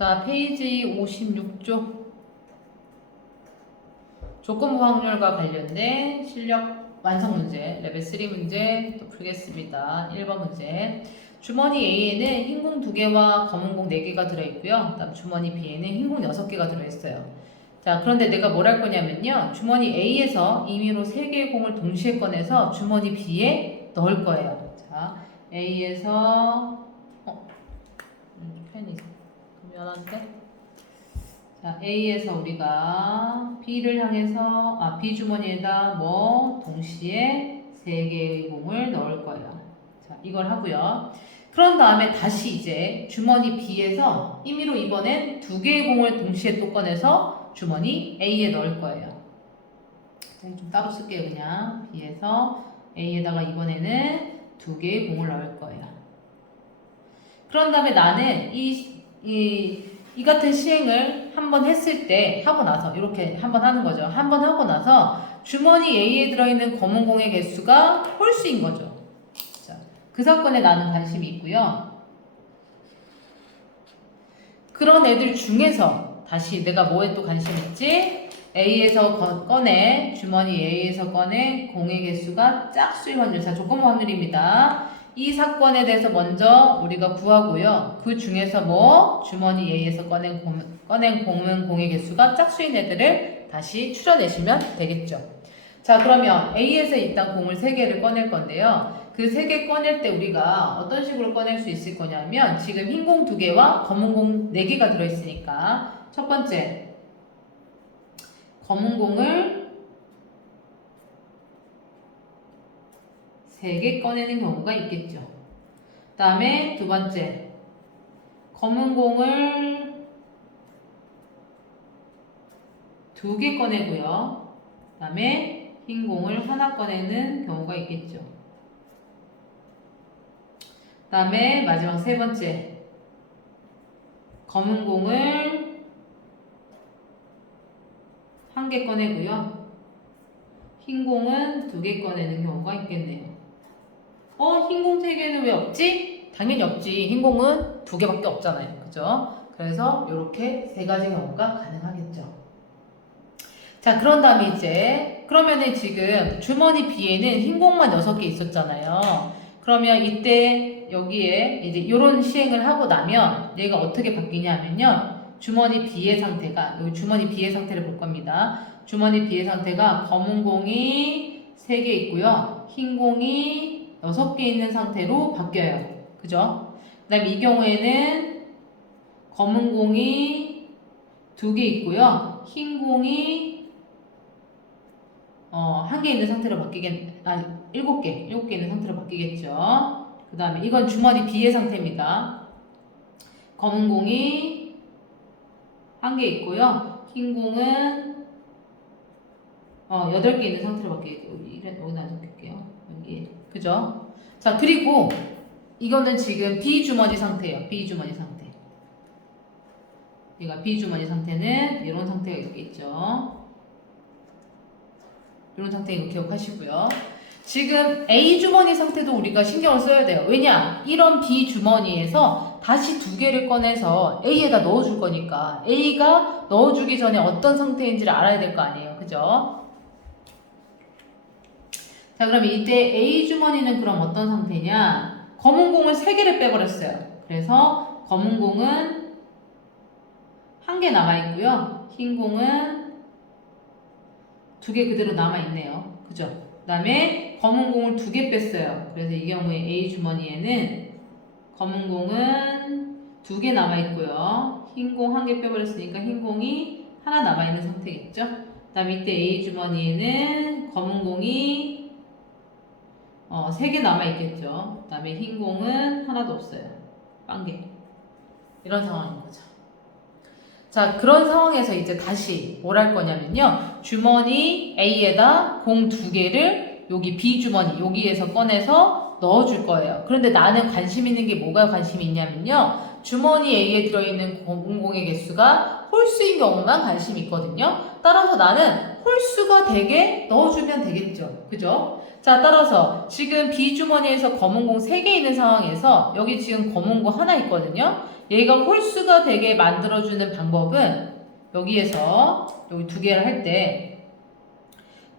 자, 페이지 56쪽. 조건부 확률과 관련된 실력 완성 문제, 레벨 3 문제 또 풀겠습니다. 1번 문제. 주머니 A에는 흰 공 2개와 검은 공 4개가 들어있고요. 그다음 주머니 B에는 흰 공 6개가 들어있어요. 자, 그런데 내가 뭘 할 거냐면요. 주머니 A에서 임의로 3개의 공을 동시에 꺼내서 주머니 B에 넣을 거예요. 자, A에서 펜이 미안한데. 자, A에서 우리가 B를 향해서 B 주머니에다 동시에 3개의 공을 넣을 거예요. 자, 이걸 하고요. 그런 다음에 다시 이제 주머니 B에서 임의로 이번엔 2개의 공을 동시에 또 꺼내서 주머니 A에 넣을 거예요. 자, 좀 따로 쓸게요. 그냥 B에서 A에다가 이번에는 2개의 공을 넣을 거예요. 그런 다음에 나는 이 같은 시행을 한번 했을 때 하고 나서 이렇게 한번 하는 거죠. 한번 하고 나서 주머니 A에 들어있는 검은 공의 개수가 홀수인 거죠. 자, 그 사건에 나는 관심이 있고요. 그런 애들 중에서 다시 내가 뭐에 또 관심 있지? A에서 꺼내 주머니 A에서 꺼내 공의 개수가 짝수일 확률. 자, 조건부 확률입니다. 이 사건에 대해서 먼저 우리가 구하고요. 그 중에서 주머니 A에서 꺼낸 공은 공의 개수가 짝수인 애들을 다시 추려내시면 되겠죠. 자, 그러면 A에서 일단 공을 3개를 꺼낼 건데요. 그 3개 꺼낼 때 우리가 어떤 식으로 꺼낼 수 있을 거냐면 지금 흰 공 2개와 검은 공 4개가 들어있으니까 첫 번째 검은 공을 3개 꺼내는 경우가 있겠죠. 그 다음에 두 번째 검은 공을 2개 꺼내고요. 그 다음에 흰 공을 하나 꺼내는 경우가 있겠죠. 그 다음에 마지막 세 번째 검은 공을 1개 꺼내고요. 흰 공은 2개 꺼내는 경우가 있겠네요. 흰 공 3개는 왜 없지? 당연히 없지. 흰 공은 2개밖에 없잖아요. 그죠? 그래서 이렇게 3가지 경우가 가능하겠죠. 자, 그런 다음에 그러면은 지금 주머니 B에는 흰 공만 6개 있었잖아요. 그러면 이때 여기에 이제 이런 시행을 하고 나면 얘가 어떻게 바뀌냐면요. 주머니 B의 상태가, 여기 주머니 B의 상태를 볼 겁니다. 주머니 B의 상태가 검은 공이 3개 있고요. 흰 공이 6개 있는 상태로 바뀌어요. 그죠? 그 다음에 이 경우에는 검은 공이 2개 있고요. 흰 공이 1개 있는 상태로 7개 있는 상태로 바뀌겠죠. 그 다음에 이건 주머니 B의 상태입니다. 검은 공이 1개 있고요. 흰 공은 8개 있는 상태로 바뀌겠죠. 여기다 적을게요. 여기. 그죠? 자, 그리고 이거는 지금 B 주머니 상태예요. B 주머니 상태. 얘가 B 주머니 상태는 이런 상태가 있겠죠. 이런 상태 이거 기억하시고요. 지금 A 주머니 상태도 우리가 신경을 써야 돼요. 왜냐? 이런 B 주머니에서 다시 2개를 꺼내서 A에다 넣어줄 거니까 A가 넣어주기 전에 어떤 상태인지를 알아야 될 거 아니에요. 그죠? 자, 그럼 이때 A 주머니는 그럼 어떤 상태냐? 검은 공을 3개를 빼버렸어요. 그래서 검은 공은 1개 남아있고요. 흰 공은 2개 그대로 남아있네요. 그죠? 그 다음에 검은 공을 2개 뺐어요. 그래서 이 경우에 A 주머니에는 검은 공은 2개 남아있고요. 흰 공 1개 빼버렸으니까 흰 공이 하나 남아있는 상태겠죠? 그 다음에 이때 A 주머니에는 검은 공이 3개 남아있겠죠. 그 다음에 흰 공은 하나도 없어요. 1개. 이런 상황인 거죠. 자, 그런 상황에서 이제 다시 뭘 할 거냐면요. 주머니 A에다 공 2개를 여기 B 주머니, 여기에서 꺼내서 넣어줄 거예요. 그런데 나는 관심 있는 게 뭐가 관심이 있냐면요. 주머니 A에 들어있는 공의 개수가 홀수인 경우만 관심이 있거든요. 따라서 나는 홀수가 되게 넣어주면 되겠죠. 그죠? 자, 따라서 지금 B 주머니에서 검은 공 3개 있는 상황에서 여기 지금 검은 공 하나 있거든요. 얘가 홀수가 되게 만들어주는 방법은 여기에서 여기 두 개를 할 때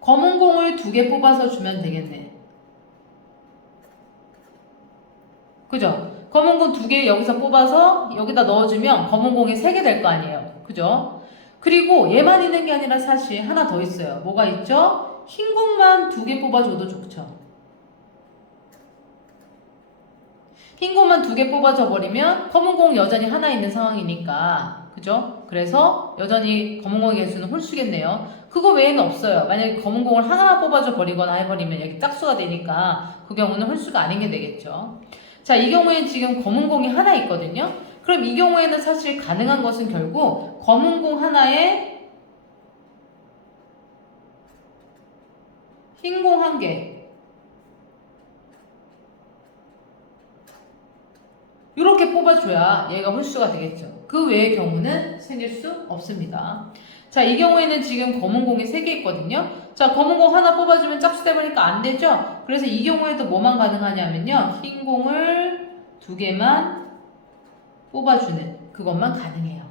검은 공을 두 개 뽑아서 주면 되겠네. 그죠? 검은 공 두 개 여기서 뽑아서 여기다 넣어주면 검은 공이 세 개 될 거 아니에요. 그죠? 그리고 얘만 있는 게 아니라 사실 하나 더 있어요. 뭐가 있죠? 흰 공만 두 개 뽑아줘도 좋죠. 흰 공만 두 개 뽑아줘 버리면 검은 공 여전히 하나 있는 상황이니까. 그죠? 그래서 여전히 검은 공의 개수는 홀수겠네요. 그거 외에는 없어요. 만약에 검은 공을 하나 뽑아줘 버리거나 해버리면 여기 짝수가 되니까 그 경우는 홀수가 아닌 게 되겠죠. 자, 이 경우에는 지금 검은 공이 하나 있거든요. 그럼 이 경우에는 사실 가능한 것은 결국 검은 공 하나에 흰 공 한 개. 이렇게 뽑아줘야 얘가 홀수가 되겠죠. 그 외의 경우는 생길 수 없습니다. 자, 이 경우에는 지금 검은 공이 3개 있거든요. 자, 검은 공 하나 뽑아주면 짝수 돼버리니까 안 되죠? 그래서 이 경우에도 뭐만 가능하냐면요. 흰 공을 2개만 뽑아주는 그것만 가능해요.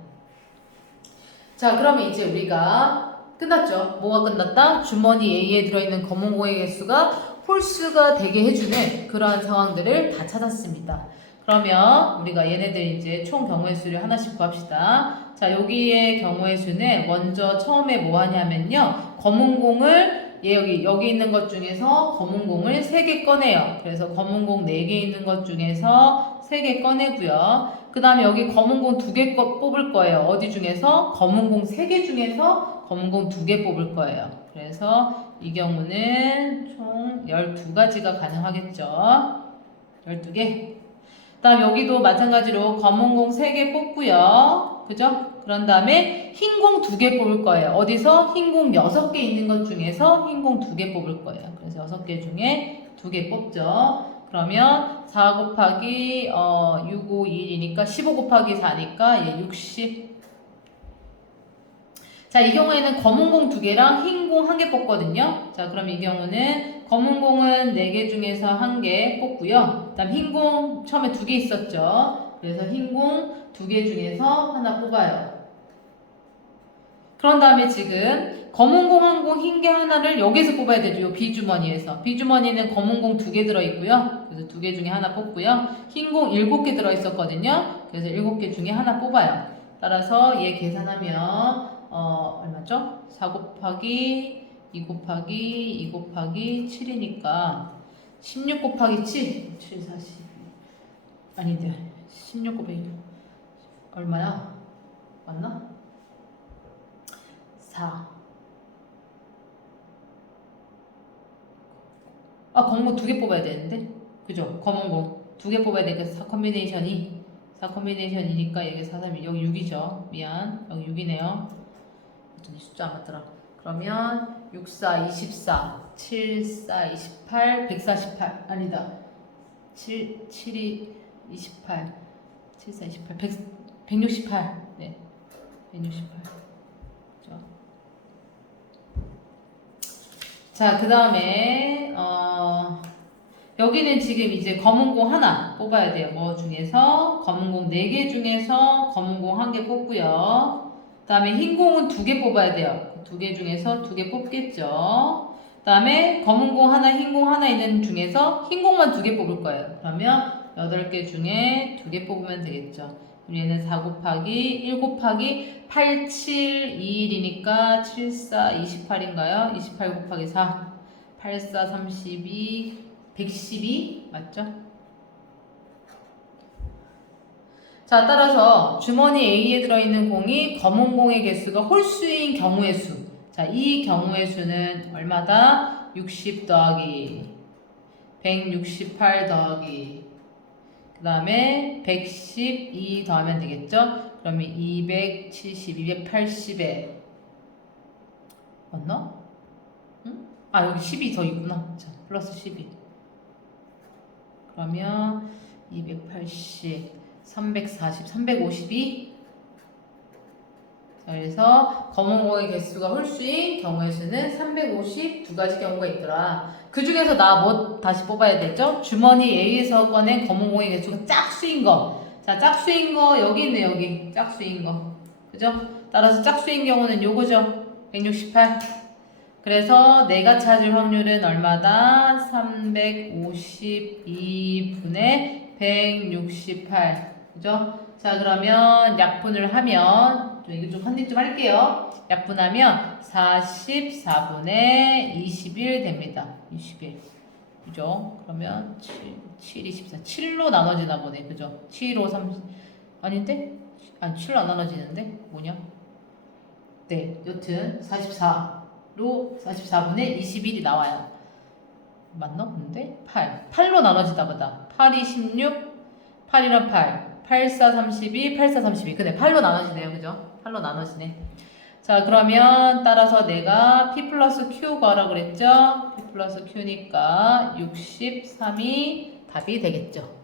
자, 그러면 이제 우리가 끝났죠? 뭐가 끝났다? 주머니 A에 들어있는 검은 공의 개수가 홀수가 되게 해주는 그러한 상황들을 다 찾았습니다. 그러면 우리가 얘네들 이제 총 경우의 수를 하나씩 구합시다. 자, 여기의 경우의 수는 먼저 처음에 뭐 하냐면요. 검은 공을 여기 있는 것 중에서 검은 공을 3개 꺼내요. 그래서 검은 공 4개 있는 것 중에서 3개 꺼내고요. 그 다음에 여기 검은 공 2개 뽑을 거예요. 어디 중에서? 검은 공 3개 중에서 검은 공 2개 뽑을 거예요. 그래서 이 경우는 총 12가지가 가능하겠죠. 12개. 그 다음 여기도 마찬가지로 검은 공 3개 뽑고요. 그죠? 그런 다음에 흰 공 2개 뽑을 거예요. 어디서? 흰 공 6개 있는 것 중에서 흰 공 2개 뽑을 거예요. 그래서 6개 중에 2개 뽑죠. 그러면 4 곱하기 6, 5, 1이니까 15 곱하기 4니까 얘 60. 자, 이 경우에는 검은 공 2개랑 흰 공 1개 뽑거든요. 자, 그럼 이 경우는 검은 공은 4개 중에서 1개 뽑고요. 그 다음 흰 공 처음에 2개 있었죠. 그래서 흰 공 2개 중에서 하나 뽑아요. 그런 다음에 지금 검은 공 1공, 흰 개 하나를 여기서 뽑아야 되죠. 요 B주머니에서. B주머니는 검은 공 2개 들어있고요. 그래서 2개 중에 하나 뽑고요. 흰 공 7개 들어있었거든요. 그래서 7개 중에 하나 뽑아요. 따라서 얘 계산하면 얼마죠? 4 곱하기 2 곱하기 2 곱하기 7이니까 16 곱하기 7. 7, 40. 아닌데 16 곱하기 얼마야? 맞나? 4. 아, 검은 공 2개 뽑아야 되는데? 그죠? 검은 공 2개 뽑아야 되니까 4 콤비네이션이 4 콤비네이션이니까 여기 4, 3, 여기 6이죠. 미안. 여기 6이네요. 어쩐지 숫자 안 맞더라. 그러면 6, 4, 24, 7, 4, 28, 148. 아니다. 7, 7이 28, 7, 4, 28, 168. 네. 168. 그죠? 자, 그 다음에, 여기는 지금 이제 검은 공 하나 뽑아야 돼요. 뭐 중에서? 검은 공 4개 중에서 검은 공 1개 뽑고요. 그 다음에 흰 공은 2개 뽑아야 돼요. 2개 중에서 2개 뽑겠죠. 그 다음에 검은 공 하나, 흰 공 하나 있는 중에서 흰 공만 2개 뽑을 거예요. 그러면 8개 중에 2개 뽑으면 되겠죠. 그럼 얘는 4 곱하기 1 곱하기 8, 7, 2, 1이니까 7, 4, 28인가요? 28 곱하기 4, 8, 4, 32, 112 맞죠? 자, 따라서 주머니 A에 들어있는 공이 검은 공의 개수가 홀수인 경우의 수. 자, 이 경우의 수는 얼마다? 60 더하기 168 더하기 그 다음에 112 더하면 되겠죠? 그러면 270, 280에 맞나? 응? 아, 여기 10이 더 있구나. 자, 플러스 12. 그러면 280, 340, 352. 그래서 검은 공의 개수가 홀수인 경우의 수는 352가지 경우가 있더라. 그 중에서 나 뭐 다시 뽑아야 되죠? 주머니 A에서 꺼낸 검은 공의 개수가 짝수인 거. 자, 짝수인 거 여기 있네, 여기. 짝수인 거. 그죠? 따라서 짝수인 경우는 요거죠. 168. 그래서 내가 찾을 확률은 얼마다? 352분의 168. 그죠? 자, 그러면 약분을 하면, 이거 좀 한입 좀 할게요. 약분하면 44분의 21 됩니다. 21. 그죠? 그러면 7, 24. 7로 나눠지나 보네. 그죠? 7, 5, 30. 아닌데? 아니, 7로 안 나눠지는데? 뭐냐? 네, 여튼 44로 44분의 21이 나와요. 맞나? 근데 8. 8로 나눠지다 보다. 8이 16, 8이랑 8. 8, 4, 32, 8, 4, 32. 근데 8로 나눠지네요. 그죠? 8로 나눠지네. 자, 그러면 따라서 내가 P 플러스 Q 거라 그랬죠? P 플러스 Q니까 63이 답이 되겠죠.